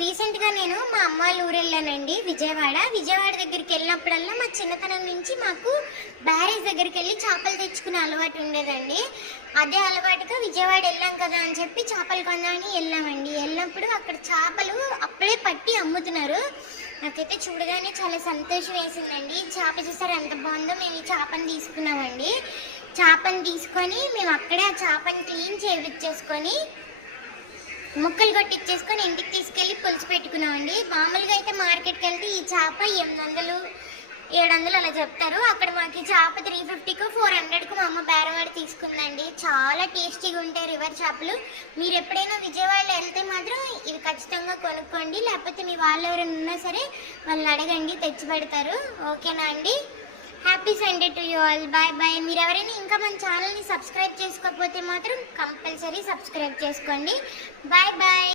రీసెంట్గా నేను మా అమ్మ వాళ్ళ ఊరు వెళ్ళానండి, విజయవాడ దగ్గరికి వెళ్ళినప్పుడల్లా మా చిన్నతనం నుంచి మాకు బ్యారేజ్ దగ్గరికి వెళ్ళి చేపలు తెచ్చుకునే అలవాటు ఉండేదండి. అదే అలవాటుగా విజయవాడ వెళ్ళాం కదా అని చెప్పి చేపలు కొందామని వెళ్ళామండి. వెళ్ళినప్పుడు అక్కడ చేపలు అప్పుడే పట్టి అమ్ముతున్నారు. నాకైతే చూడగానే చాలా సంతోషం వేసిందండి. చేప చూసారు ఎంత బాగుందో. మేము ఈ చేపను తీసుకున్నామండి. చేపను తీసుకొని మేము అక్కడే ఆ చేపని క్లీన్ చేయించేసుకొని ముక్కలు కొట్టించేసుకొని ఇంటికి తీసుకెళ్ళి పులుసు పెట్టుకున్నామండి. మామూలుగా అయితే మార్కెట్కి వెళ్తే ఈ చేప 800, 700 అలా చెప్తారు. అక్కడ మాకు ఈ చేప 350కు 400కు మా అమ్మ బేరవాడి తీసుకుందండి. చాలా టేస్టీగా ఉంటాయి రివర్ చేపలు. మీరు ఎప్పుడైనా విజయవాడలో వెళ్తే మాత్రం ఇవి ఖచ్చితంగా కొనుక్కోండి. లేకపోతే మీ వాళ్ళు ఎవరైనా ఉన్నా సరే వాళ్ళని అడగండి, తెచ్చి పెడతారు. ఓకేనా అండి? Happy Sunday to you all. Bye bye. మీరు ఎవరైనా ఇంకా మన ఛానల్ని సబ్స్క్రైబ్ చేసుకోకపోతే మాత్రం కంపల్సరీ సబ్స్క్రైబ్ చేసుకోండి. Bye bye.